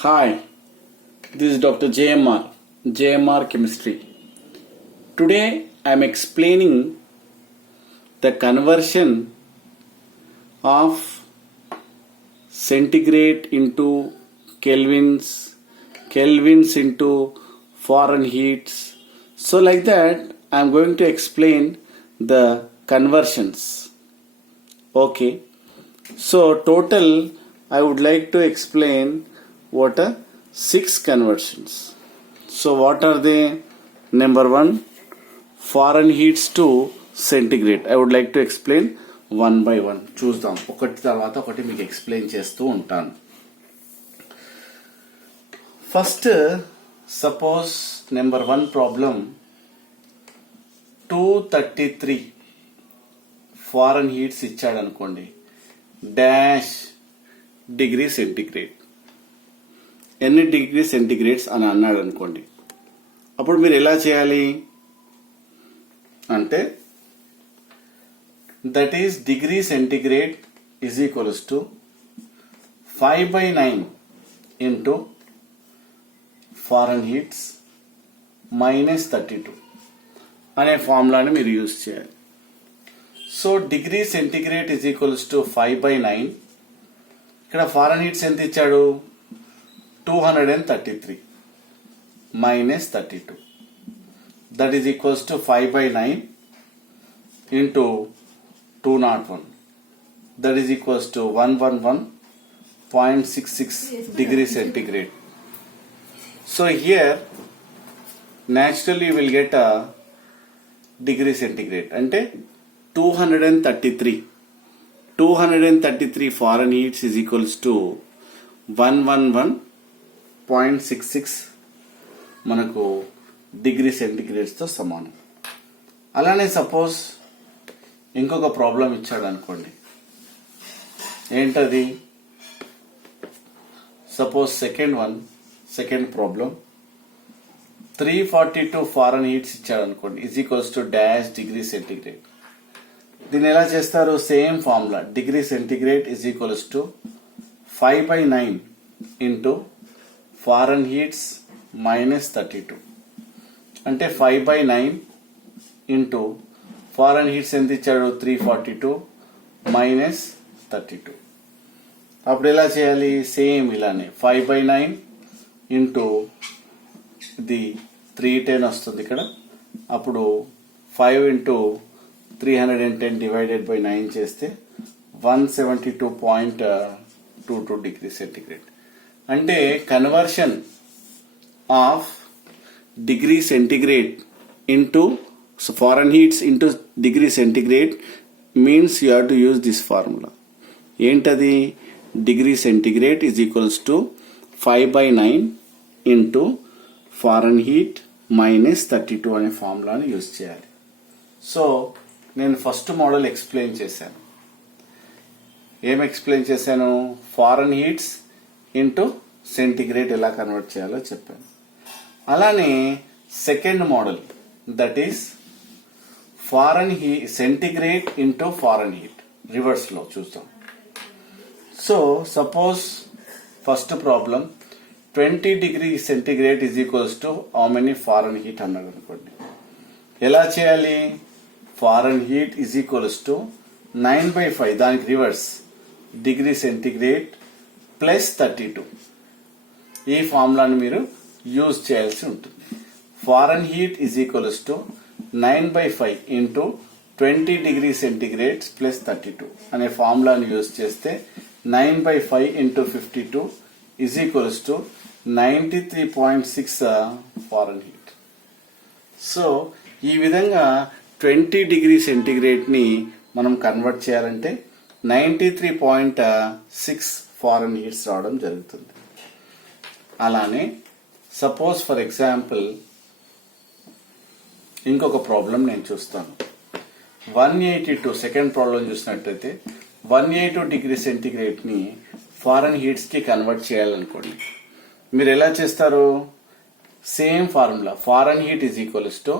Hi, this is Dr. JMR Chemistry. Today I am explaining the conversion of centigrade into kelvins, kelvins into Fahrenheits. So like that I am going to explain the conversions. Okay. So total I would like to explain what are 6 conversions. So what are they? Number 1, Fahrenheits to centigrade. I would like to explain one by one. చూద్దాం ఒకటి తర్వాత ఒకటి మీకు explain చేస్తూ ఉంటాను. First suppose number 1 problem 233 ఫారెన్హీట్స్ ఇచ్చాడు అనుకోండి. Dash degree centigrade, ఎన్ని డిగ్రీ సెంటిగ్రేడ్స్ అని అన్నాడు అనుకోండి. అప్పుడు మీరు ఎలా చేయాలి అంటే that is degree centigrade is equals to 5/9 into ఫారెన్హీట్స్ -32 అనే ఫార్ములాని మీరు యూజ్ చేయాలి. So degree centigrade is equals to 5/9. ఇక్కడ ఫారెన్హీట్స్ ఎంత ఇచ్చాడు? 233 -32. That is equals to 5/9 into 201. That is equals to 111.66 degree centigrade. So here naturally you will get a degree centigrade. Ante 233 Fahrenheit is equals to 111.66 మనకు degree సెంటిగ్రేడ్స్తో సమానం. అలానే suppose ఇంకొక problem ఇచ్చాడు అనుకోండి. ఏంటది? సపోజ్ సెకండ్ ప్రాబ్లం 342 ఫారెన్హీట్స్ ఇచ్చాడు అనుకోండి. Is equals to dash degree centigrade. దీన్ని ఎలా చేస్తారు? Same formula. Degree centigrade is equals to 5/9 into ఫారెన్హీట్స్ -32. అంటే 5/9 ఇంటూ ఫారెన్హీట్స్ ఎంత ఇచ్చాడు? 342 -32. అప్పుడు ఎలా చేయాలి? సేమ్ ఇలానే 5/9 ఇంటూ ఇది 310 వస్తుంది ఇక్కడ. అప్పుడు 5 ఇంటూ 310 డివైడెడ్ బై 9 చేస్తే 172.22 డిగ్రీ సెంటిగ్రేడ్. అంటే conversion of degree centigrade into Fahrenheits into degree centigrade means you have to use this formula. ఏంటది? Degree centigrade is equals to 5/9 into Fahrenheit -32 అనే ఫార్ములాని యూజ్ చేయాలి. సో నేను ఫస్ట్ మోడల్ ఎక్స్ప్లెయిన్ చేశాను. ఏం explain చేశాను? Fahrenheits into centigrade ఎలా convert చేయాలో చెప్పాను. అలానే second model that is centigrade into Fahrenheit reverse లో చూద్దాం. So suppose first problem 20 degree centigrade is equals to how many Fahrenheit అన్నాడు అనుకోండి. ఎలా చేయాలి? ఫారెన్హీట్ ఈజ్ ఈక్వల్స్ టు 9/5, దానికి రివర్స్ డిగ్రీ సెంటిగ్రేడ్ +32. ఈ ఫార్ములాని మీరు యూజ్ చేయాల్సి ఉంటుంది. Fahrenheit is equals to 9/5 into 20 degree centigrade +32 అనే ఫార్ములాని యూజ్ చేస్తే 9/5 into 52 is equals to 93.6 Fahrenheit. So ఈ విధంగా 20 డిగ్రీ సెంటిగ్రేడ్ ని మనం కన్వర్ట్ చేయాలంటే 93.6 ఫారెన్హీట్స్ రావడం జరుగుతుంది. అలానే సపోజ్ ఫర్ ఎగ్జాంపుల్ ఇంకొక ప్రాబ్లం నేను చూస్తాను. 182 సెకండ్ ప్రాబ్లం చూసినట్టయితే 182 డిగ్రీ సెంటిగ్రేడ్ ని ఫారెన్హీట్స్ కి కన్వర్ట్ చేయాలనుకోండి. మీరు ఎలా చేస్తారు? Same formula. Fahrenheit is equals to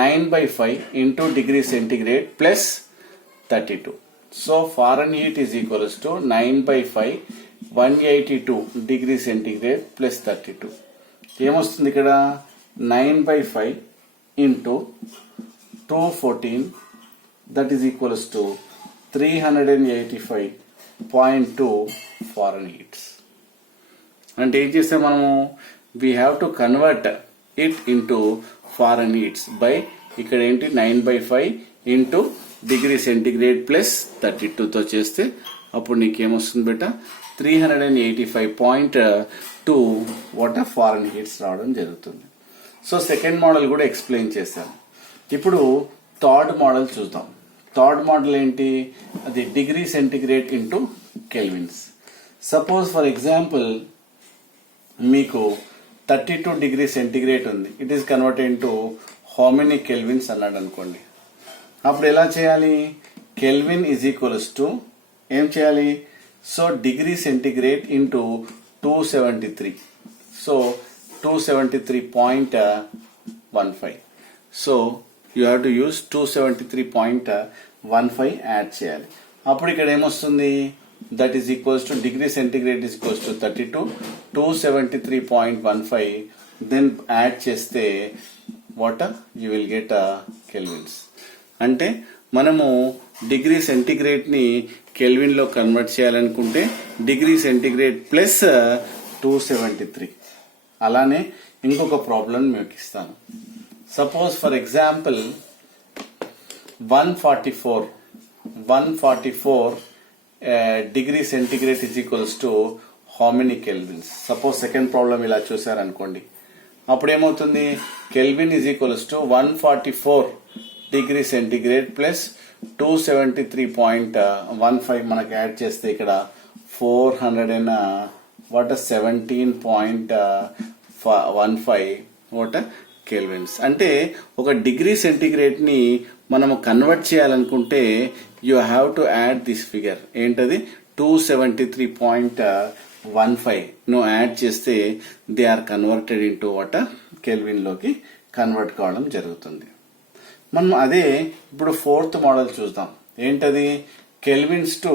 9/5 into degree centigrade +32. So Fahrenheit is equals to 9/5 182 degree centigrade plus 32 ఏమొస్తుంది ఇక్కడ 9/5 into 214 that is equals to 385.2 ఫారెన్హీట్స్. అంటే ఏం చేస్తే మనము we have to convert it into ఫారెన్హీట్స్ by ఇక్కడ ఏంటి 9/5 ఇంటూ డిగ్రీ సెంటిగ్రేడ్ ప్లస్ 32తో చేస్తే అప్పుడు నీకేమొస్తుంది బేట 385.2 వాట్ ఫారెన్హీట్స్ రావడం జరుగుతుంది. సో సెకండ్ మోడల్ కూడా ఎక్స్ప్లెయిన్ చేశాను. ఇప్పుడు థర్డ్ మోడల్ చూద్దాం. థర్డ్ మోడల్ ఏంటి, అది degree centigrade into kelvins. Suppose for example మీకు 32 డిగ్రీ సెంటిగ్రేడ్ ఉంది, it is converted into how many kelvins అన్నాడు అనుకోండి. అప్పుడు ఎలా చేయాలి, కెల్విన్ ఈజ్ ఈక్వల్స్ టు ఏం చేయాలి, so degree centigrade into 273, so 273.15. So you have to use 273.15 add చేయాలి. అప్పుడు ఇక్కడ ఏమొస్తుంది, that is equals to degree centigrade is equals to 32, 273.15 then add చేస్తే what you will get kelvins. అంటే మనము degree centigrade ని కెల్విన్ లో కన్వర్ట్ చేయాలనుకుంటే డిగ్రీ సెంటిగ్రేడ్ ప్లస్ 273. అలానే ఇంకొక ప్రాబ్లం మీకు ఇస్తాను. Suppose for example 144 degree centigrade is equals to how many kelvins. Suppose second problem ఇలా చూసారనుకోండి, అప్పుడు ఏమవుతుంది, kelvin is equals to 144 degree centigrade plus 273.15 మనకు యాడ్ చేస్తే ఇక్కడ 417.15 కెల్విన్స్. అంటే ఒక డిగ్రీ సెంటిగ్రేడ్ ని మనము కన్వర్ట్ చేయాలనుకుంటే you have to add this figure, ఏంటది 273.15 నువ్వు యాడ్ చేస్తే they are converted into what Kelvin లోకి కన్వర్ట్ కావడం జరుగుతుంది. మనం అదే ఇప్పుడు ఫోర్త్ మోడల్ చూద్దాం. ఏంటది, Kelvins to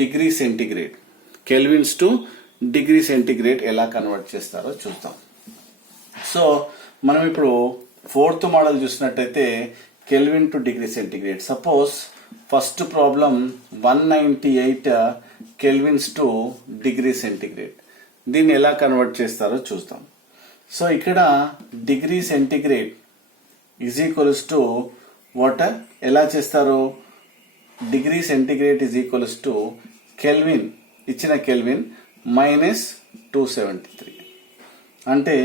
degree centigrade. Kelvins to degree centigrade ఎలా కన్వర్ట్ చేస్తారో చూద్దాం. సో మనం ఇప్పుడు ఫోర్త్ మోడల్ చూసినట్టయితే Kelvin to degree centigrade. Suppose first problem 198 Kelvins to degree centigrade. దీన్ని ఎలా కన్వర్ట్ చేస్తారో చూద్దాం. సో ఇక్కడ degree centigrade is equals to what, ఎలా చేస్తారు, degree centigrade is equals to kelvin, ఇచ్చిన కెల్విన్ మైనస్ 273. అంటే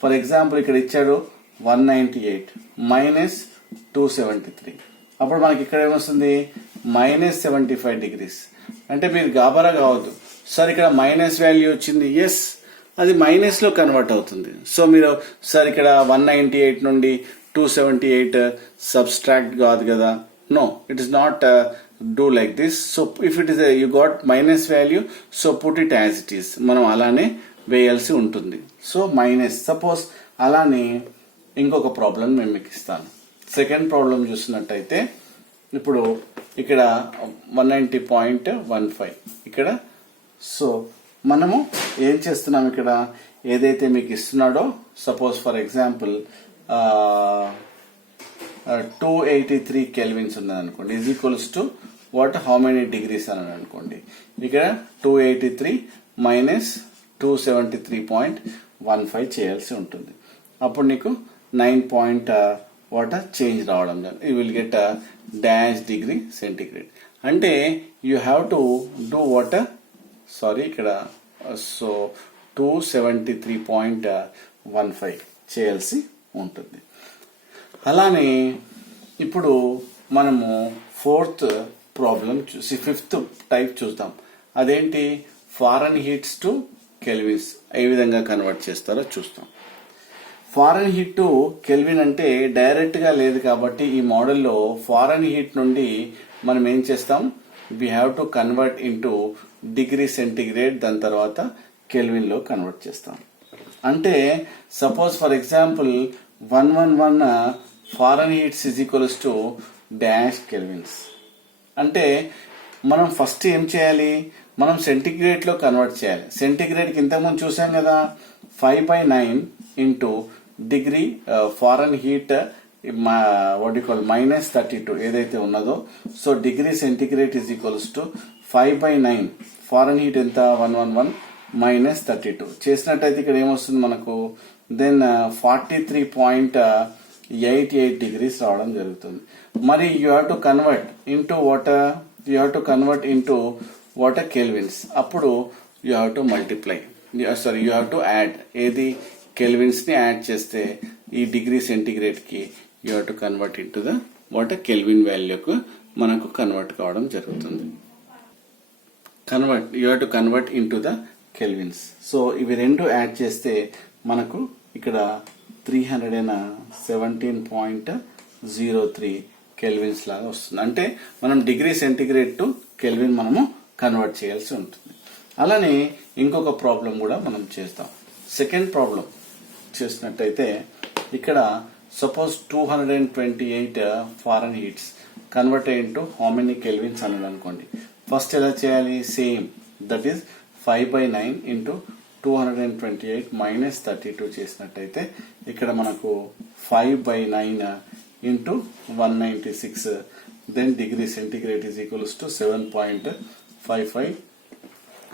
ఫర్ ఎగ్జాంపుల్ ఇక్కడ ఇచ్చాడు 198 మైనస్ 273, అప్పుడు మనకి ఇక్కడ ఏమొస్తుంది మైనస్ 75 డిగ్రీస్. అంటే మీరు గాబరా కావద్దు, సార్ ఇక్కడ మైనస్ వాల్యూ వచ్చింది, ఎస్ అది మైనస్ లో కన్వర్ట్ అవుతుంది. సో మీరు సార్ ఇక్కడ 198 నుండి 278 సబ్స్ట్రాక్ట్ కాదు కదా, no it is not do like this. So if it is you got minus value, so put it as it is, మనం అలానే వేయాల్సి ఉంటుంది. So minus. సపోజ్ అలానే ఇంకొక ప్రాబ్లం మేము మీకు ఇస్తాను. సెకండ్ ప్రాబ్లం చూసినట్టయితే ఇప్పుడు ఇక్కడ 190.15 ఇక్కడ. సో మనము ఏం చేస్తున్నాం, ఇక్కడ ఏదైతే మీకు ఇస్తున్నాడో, సపోజ్ ఫర్ ఎగ్జాంపుల్ 283 కెల్విన్స్ ఉన్నది అనుకోండి, is equals to what how many degrees అని అనుకోండి. ఇక్కడ 283 మైనస్ 273.15 చేయాల్సి ఉంటుంది. అప్పుడు నీకు 9 వాట్ చేంజ్ రావడం, you will get dash degree centigrade. అంటే you have to do what, sorry ఇక్కడ సో 273.15 చేయాల్సి ఉంటుంది. అలానే ఇప్పుడు మనము ఫోర్త్ ప్రాబ్లం చూసి ఫిఫ్త్ టైప్ చూద్దాం. అదేంటి, ఫారెన్హీట్స్ టు కెల్విన్స్ ఏ విధంగా కన్వర్ట్ చేస్తారో చూస్తాం. ఫారెన్హీట్ టు కెల్విన్ అంటే డైరెక్ట్ గా లేదు కాబట్టి ఈ మోడల్లో ఫారెన్హీట్ నుండి మనం ఏం చేస్తాం, we have to convert into degree centigrade, దాని తర్వాత కెల్విన్ లో కన్వర్ట్ చేస్తాం. అంటే suppose for example 111 ఫారెన్హీట్స్ is equals to dash kelvins. అంటే మనం ఫస్ట్ ఏం చేయాలి, మనం సెంటిగ్రేడ్ లో కన్వర్ట్ చేయాలి. సెంటిగ్రేడ్ కి ఇంతకుముందు చూసాం కదా, 5/9 ఇంటూ డిగ్రీ ఫారెన్ హీట్ -32 ఏదైతే ఉన్నదో, so degree centigrade is equals to 5/9 foreign heat ఎంత 111 -32 చేసినట్టయితే ఇక్కడ ఏమొస్తుంది మనకు, దెన్ 43.88 డిగ్రీస్ రావడం జరుగుతుంది. మరి you have to convert into water kelvins. అప్పుడు you have to multiply, you have to add, ఏది కెల్విన్స్ ని యాడ్ చేస్తే ఈ డిగ్రీ సెంటిగ్రేడ్ కి you have to convert into the water kelvin వాల్యూకు మనకు కన్వర్ట్ కావడం జరుగుతుంది. You have to convert into the kelvins. So ఇవి రెండు యాడ్ చేస్తే మనకు ఇక్కడ 317.03 కెల్విన్స్ లాగా వస్తుంది. అంటే మనం డిగ్రీ సెంటిగ్రేడ్ టు కెల్విన్ మనము కన్వర్ట్ చేయాల్సి ఉంటుంది. అలానే ఇంకొక ప్రాబ్లం కూడా మనం చేస్తాం. సెకండ్ ప్రాబ్లం చేసినట్టయితే ఇక్కడ suppose 228 foreign heats convert into how many kelvins అన్నది అనుకోండి. ఫస్ట్ ఎలా చేయాలి, సేమ్, దట్ ఈస్ 5/9 ఇంటూ 228 -32 చేసినట్టయితే ఇక్కడ మనకు 5/9 into 196, then degree centigrade is equals to 7.55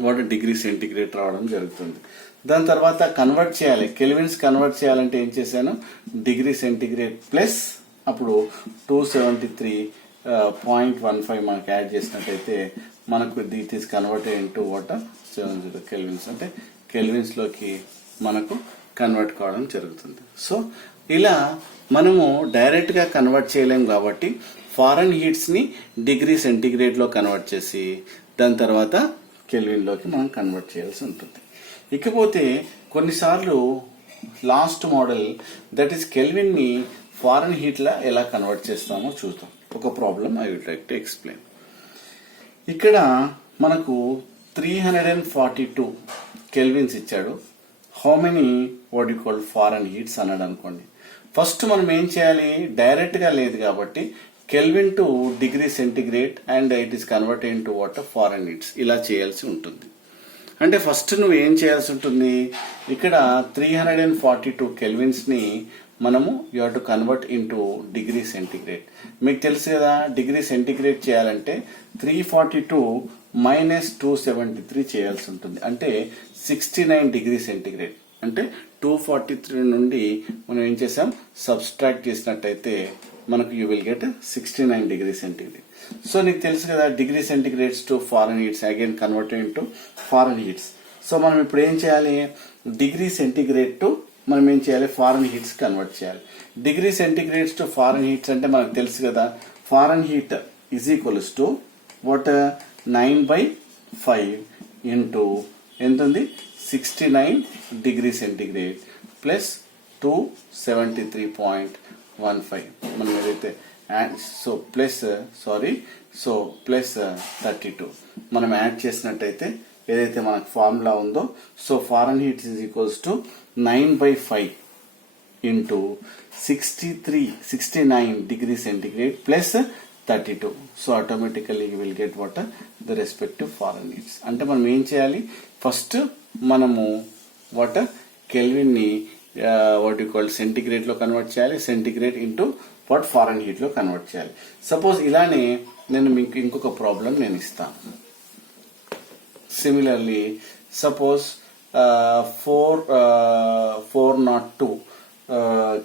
what degree centigrade రావడం జరుగుతుంది. దాని తర్వాత కన్వర్ట్ చేయాలి, కెల్విన్స్ కన్వర్ట్ చేయాలంటే ఏం చేశాను, డిగ్రీ సెంటిగ్రేడ్ ప్లస్ అప్పుడు 273.15 మనకు యాడ్ చేసినట్టయితే మనకు that is converted into water 70 kelvins, అంటే కెల్విన్స్ లోకి మనకు కన్వర్ట్ కావడం జరుగుతుంది. సో ఇలా మనము డైరెక్ట్ గా కన్వర్ట్ చేయలేం కాబట్టి ఫారెన్ హీట్స్ ని డిగ్రీ సెంటిగ్రేడ్ లో కన్వర్ట్ చేసి దాని తర్వాత కెల్విన్ లోకి మనం కన్వర్ట్ చేయాల్సి ఉంటుంది. ఇకపోతే కొన్నిసార్లు last model, that is Kelvin ని ఫారెన్ హీట్ లా ఎలా కన్వర్ట్ చేస్తామో చూద్దాం. ఒక problem I would like to explain. ఇక్కడ మనకు 342 కెల్విన్స్ ఇచ్చాడు. How many what you call Fahrenheits అన్నాడు అనుకోండి. ఫస్ట్ మనం ఏం చేయాలి, డైరెక్ట్ గా లేదు కాబట్టి kelvin to degree centigrade and it is converted into water foreign heats ఇలా చేయాల్సి ఉంటుంది. అంటే ఫస్ట్ నువ్వు ఏం చేయాల్సి ఉంటుంది, ఇక్కడ 342 కెల్విన్స్ ని మనము you have to convert into degree centigrade. మీకు తెలుసు కదా, డిగ్రీ సెంటిగ్రేడ్ చేయాలంటే 342 -273 చేయాల్సి ఉంటుంది. అంటే 69 డిగ్రీ సెంటిగ్రేడ్. అంటే 243 నుండి మనం ఏం చేసాం, సబ్స్ట్రాక్ట్ చేసినట్టయితే మనకు you will get 69 degree centigrade. So నీకు తెలుసు కదా, degree centigrades to foreign heats again converted into foreign heats. So మనం ఇప్పుడు ఏం చేయాలి, డిగ్రీ సెంటిగ్రేడ్ టు మనం ఏం చేయాలి, ఫారెన్ హీట్స్ కన్వర్ట్ చేయాలి. Degree centigrades to foreign heats అంటే మనకు తెలుసు కదా, foreign heat is equals to what 9/5 into ఎంత ఉంది 69 డిగ్రీ సెంటిగ్రేడ్ ప్లస్ 273.15 మనం ఏదైతే ప్లస్ 32 మనం యాడ్ చేసినట్టయితే ఏదైతే మనకు ఫార్ములా ఉందో, so foreign heat is equals to 9/5 into 69 degree centigrade plus 32. So automatically you will get what the respective foreign heats. అంటే మనం ఏం చేయాలి, ఫస్ట్ మనము వాట్ కెల్విన్ ని వాట్ యు కాల్ సెంటిగ్రేడ్ లో కన్వర్ట్ చేయాలి, centigrade into what foreign heat లో convert చేయాలి. సపోజ్ ఇలానే నేను మీకు ఇంకొక ప్రాబ్లం నేను ఇస్తాను. Similarly suppose 402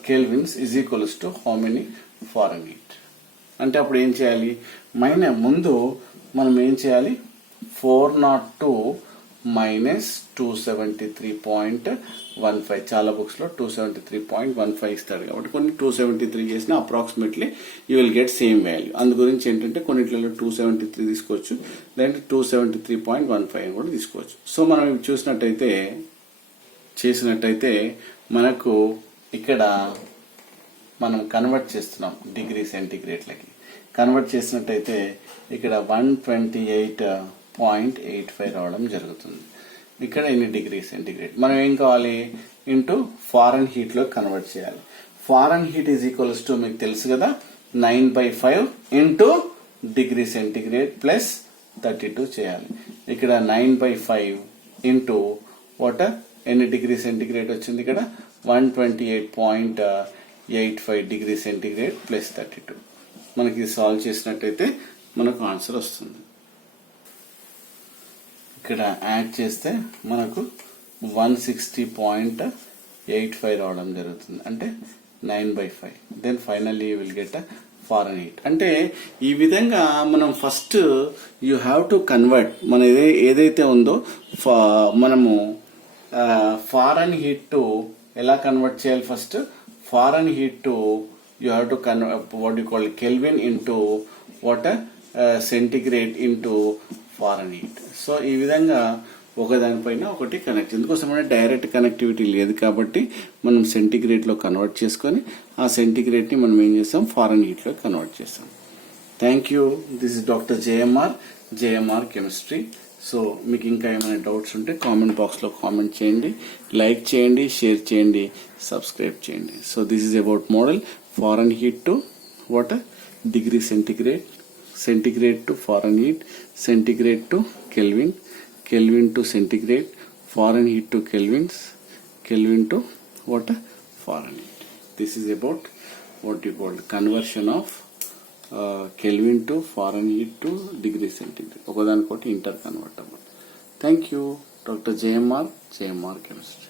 kelvins is equals to how many foreign heat. అంటే అప్పుడు ఏం చేయాలి, ముందు మనం ఏం చేయాలి, 402 -273.15. చాలా బుక్స్ లో 273.15 ఇస్తాడు కాబట్టి కొన్ని 273 చేసినా approximately you will get same value. అందు గురించి ఏంటంటే కొన్నిట్లలో 273 తీసుకోవచ్చు, లేదంటే 273.15 కూడా తీసుకోవచ్చు. సో మనం చేసినట్టయితే మనకు ఇక్కడ మనం కన్వర్ట్ చేస్తున్నాం డిగ్రీ సెంటిగ్రేడ్లకి. కన్వర్ట్ చేసినట్టయితే ఇక్కడ 128.85 రావడం జరుగుతుంది. ఇక్కడ ఎన్ని డిగ్రీ సెంటిగ్రేడ్ మనం ఏం కావాలి, ఇంటూ ఫారెన్ హీట్ లో కన్వర్ట్ చేయాలి. Foreign heat is equals to మీకు తెలుసు కదా 9/5 ఇంటూ డిగ్రీ సెంటిగ్రేడ్ ప్లస్ 32 చేయాలి. ఇక్కడ 9/5 ఇంటూ వాట్ ఎన్ని డిగ్రీ సెంటిగ్రేడ్ వచ్చింది ఇక్కడ 128.85 డిగ్రీ సెంటిగ్రేడ్ ప్లస్ 32. మనకి ఇది సాల్వ్ చేసినట్టయితే మనకు ఆన్సర్ వస్తుంది. ఇక్కడ యాడ్ చేస్తే మనకు 160.85 రావడం జరుగుతుంది, అంటే 9/5. Then finally you will get Fahrenheit. అంటే ఈ విధంగా మనం first you have to convert మన ఏదైతే ఉందో మనము ఫారెన్హీట్ టు ఎలా కన్వర్ట్ చేయాలి. First Fahrenheit to you have to convert what you call Kelvin into what centigrade into Fahrenheit. So ఈ విధంగా ఒకదానిపైన ఒకటి కనెక్ట్. ఎందుకోసమంటే డైరెక్ట్ కనెక్టివిటీ లేదు కాబట్టి మనం సెంటిగ్రేడ్ లో కన్వర్ట్ చేసుకొని ఆ సెంటిగ్రేడ్ ని మనం ఏం చేస్తాం ఫారెన్హీట్ లో కన్వర్ట్ చేస్తాం. Thank you. This is doctor JMR chemistry. So మీకు ఇంకా ఏమైనా డౌట్స్ ఉంటే కామెంట్ బాక్స్ లో కామెంట్ చేయండి, లైక్ చేయండి, షేర్ చేయండి, సబ్స్క్రైబ్ చేయండి. So this is about model Fahrenheit to what degree centigrade to Fahrenheit, centigrade to kelvin, Kelvin to centigrade, Fahrenheit to Kelvins, Kelvin to what? Fahrenheit. This is about what you call conversion of Kelvin to Fahrenheit to degree centigrade. ఒకదానికొకటి inter convertible. Thank you. Doctor JMR Chemistry.